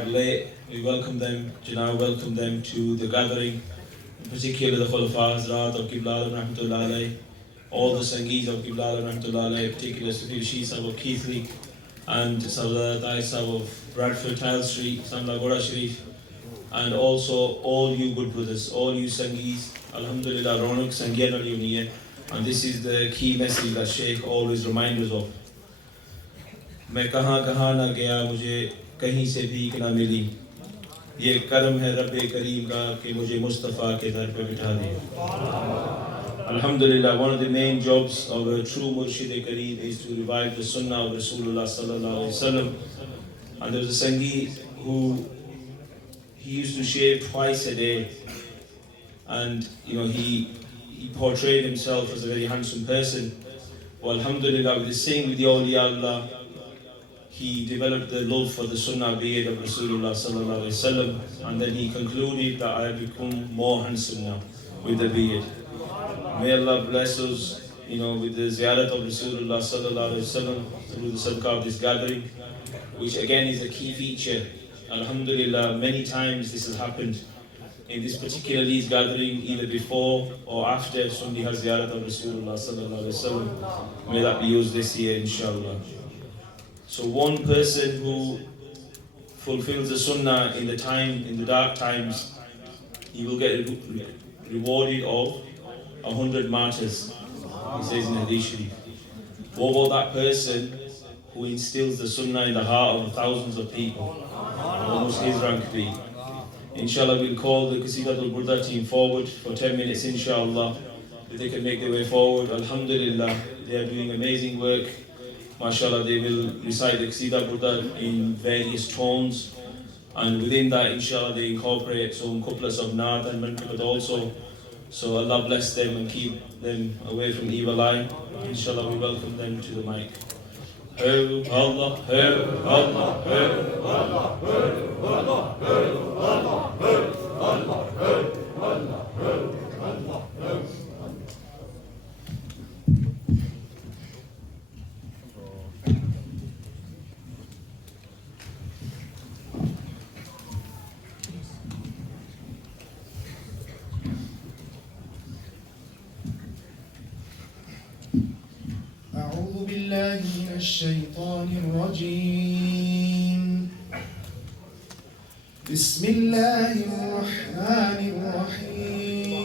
late, we welcome them, Jinnah welcome them to the gathering, in particular the Khulafa Hazrat of Qibla Alam Rahmatullah Alayh, all the Sangees of Qibla Alam Rahmatullah Alayh, in particular Sufir Shi Sahib of Keithley, and Sarda Dai Sahib of Bradford Tile Street, Samla Gora Sharif, and also all you good brothers, all you Sangees, Alhamdulillah, Ronak Sangiyan al Uniya, and this is the key message that Sheikh always reminds us of. मैं कहाँ कहाँ ना गया मुझे कहीं से भीख ना मिली ये करम है रब करीम का कि मुझे मुस्तफ़ा के दर पे बिठा दिया Alhamdulillah, one of the main jobs of a true Murshid Kareem is to revive the Sunnah of Rasulullah sallallahu alaihi wasallam. And there was a Sangeet who he used to shave twice a day, and he portrayed himself as a very handsome person. Well, Alhamdulillah, with the same with the awliya Allah, he developed the love for the Sunnah beard of Rasulullah sallallahu alaihi wasallam, and then he concluded that I have become more handsome now with the beard. May Allah bless us, with the ziyarat of Rasulullah sallallahu alaihi wasallam through the sadaqah of this gathering, which again is a key feature. Alhamdulillah, many times this has happened in this particular Eid gathering, either before or after somebody has ziyarat of Rasulullah sallallahu alaihi wasallam. May that be used this year, inshallah. So one person who fulfills the Sunnah in the dark times, he will get rewarded of 100 martyrs, he says in Hadith Sharif. What about that person who instills the Sunnah in the heart of thousands of people? What must his rank be? Inshallah, we'll call the Qasidatul Burda team forward for 10 minutes, inshallah, if they can make their way forward. Alhamdulillah, they are doing amazing work. MashaAllah, they will recite the Qasida Burda in various tones, and within that, inshallah, they incorporate some couplets of Naat and Manqibat also. So Allah bless them and keep them away from evil eye. Inshallah, we welcome them to the mic. Allah, Allah, Allah, Allah, أعوذ بالله من الشيطان الرجيم بسم الله الرحمن الرحيم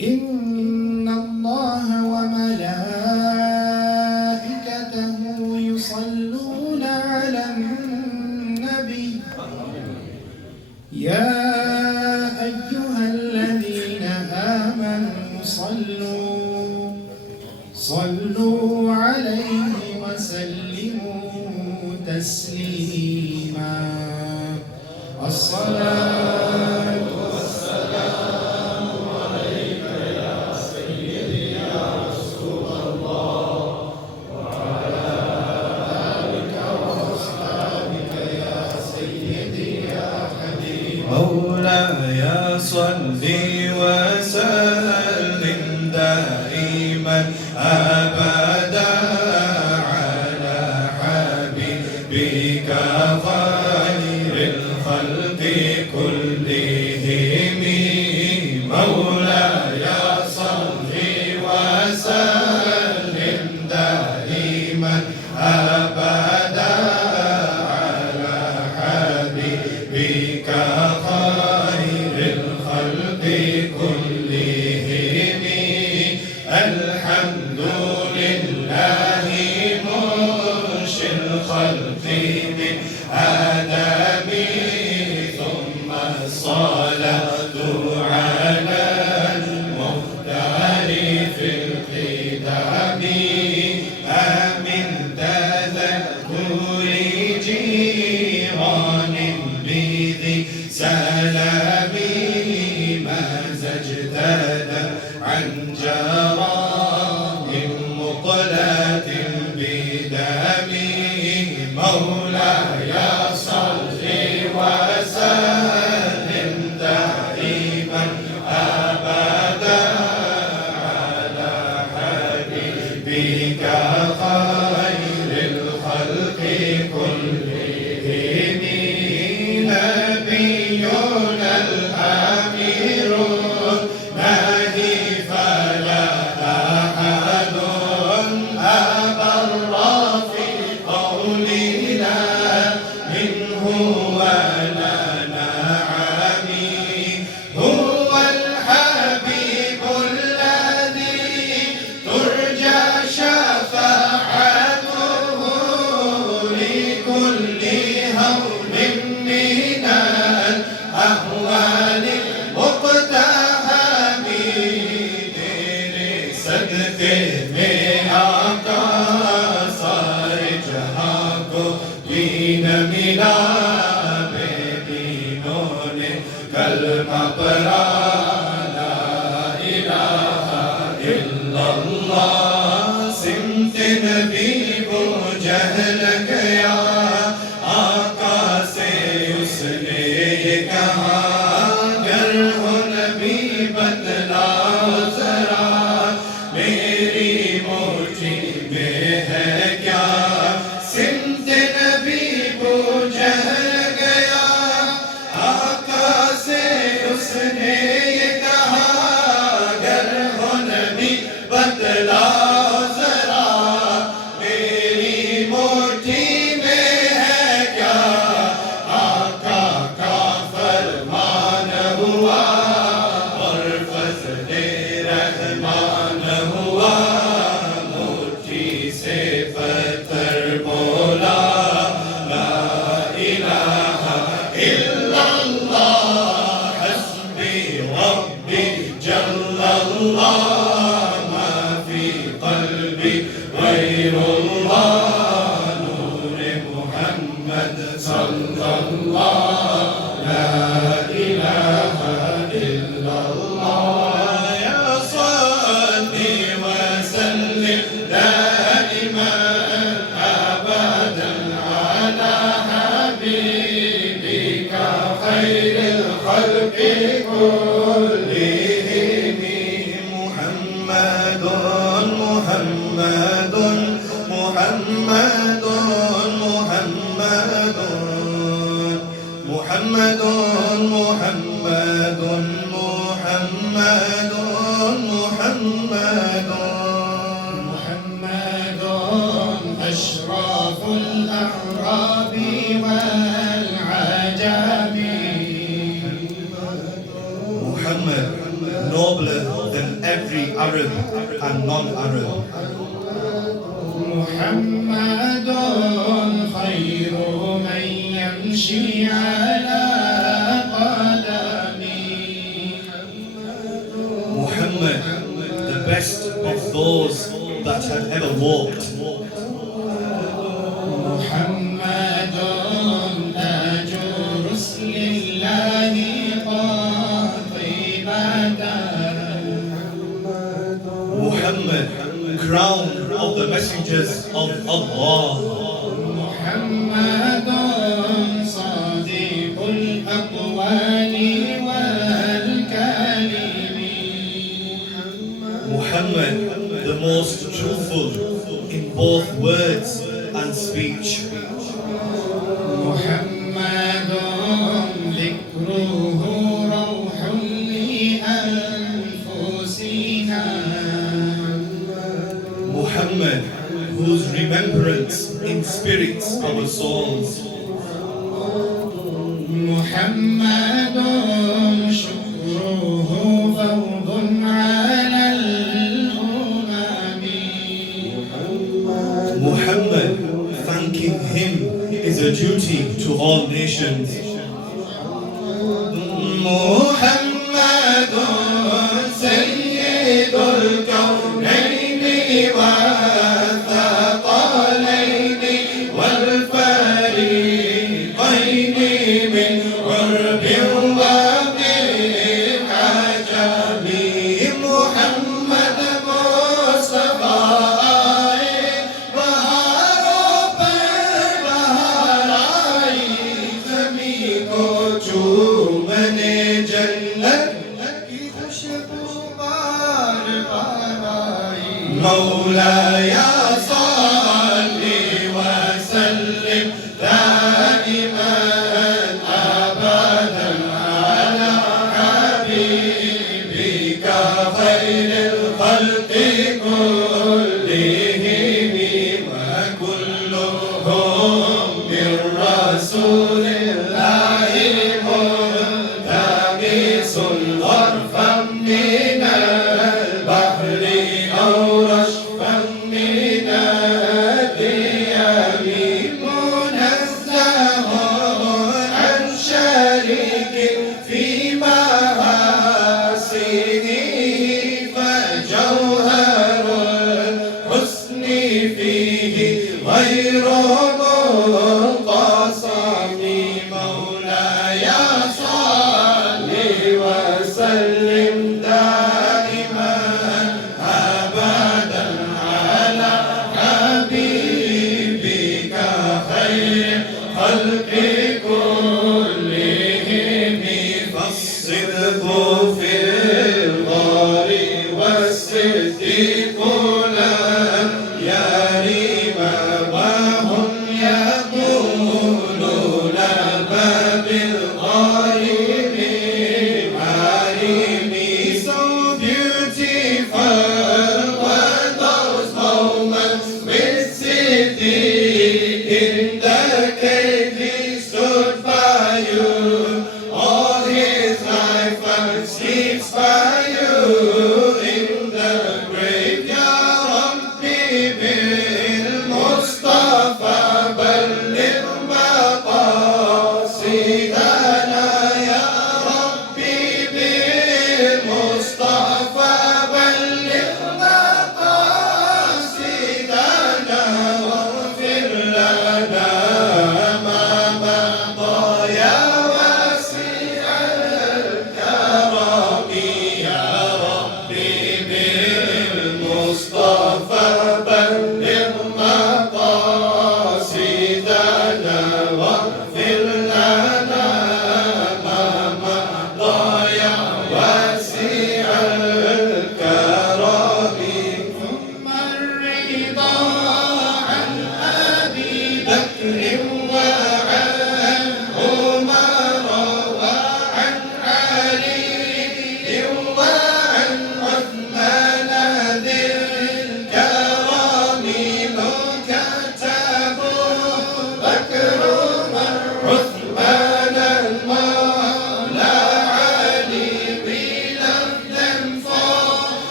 إن الله وملائكته يصلون على النبي يا أيها الذين آمنوا صلوا عليه وسلموا تسليما الصلاة والسلام عليك يا سيدي يا رسول الله وعلى آلك وأصحابك يا سيدي يا حبيب مولاي صل وسلم دائما أبدا على حبيبك خير الخلق كلهم مولاي صل وسلم دائما أبدا على حبيبك خير الخلق كلهم الحمد لله منشئ الخلق من آدم ثم الصلاة على المختار في القدم أمن تذكر جيران بذكر إلا الله حسبي ربي جل الله ما في قلبي غير الله نور محمد صلى الله لا إله إلا الله يا صلي وسلم دائما أبدا على حبيبك خير الخلق كلهم محمد محمد محمد محمد محمد محمد محمد محمد محمد أشراف الأعراب والعجم Muhammad, nobler than every Arab and non-Arab. محمد خير من يمشي على قدمه Muhammad, the best of those that had ever walked. محمد تاج رسل الله قاطبة Muhammad, crown of the messengers of Allah. محمد صادق الأقوال والكلم Muhammad, the most truthful in both words and speech. محمد ذكره روح لأنفسنا Muhammad, whose remembrance inspirits our souls. محمد شكره فوض على الأمم Muhammad, thanking him is a duty to all nations. محمد سيد الكونين والثقلين والفريقين من غرب ومن عجم محمد مصطفى بهار بهاراي زمین کو چومن جنت کی خوشبو بار بار آئی مولاي صل وسلم دائما أبدا على حبيبك خير الخلق كلهم وكلهم من رسول الله ملتمس غرفا من البحر أو رشفا من الديم منزه عن شريك في محاسنه فجوهر الحسن فيه غير منقسم مولاي صل وسلم دائما أبدا على حبيبك خير خلق كلهم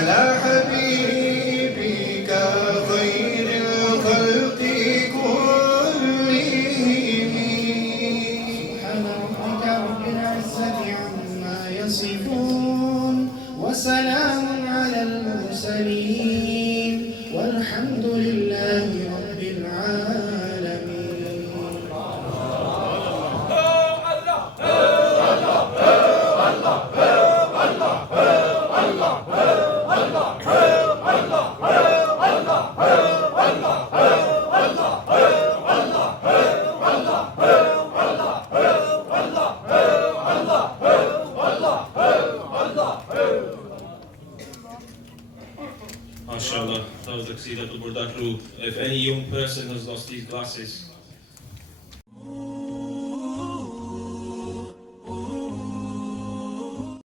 على حبيبك خير الخلق كلهم. سبحان ربك رب العزة عما يصفون وسلام على المرسلين والحمد لله رب العالمين. MashaAllah, that was the Qasidatul Burda group. If any young person has lost these glasses,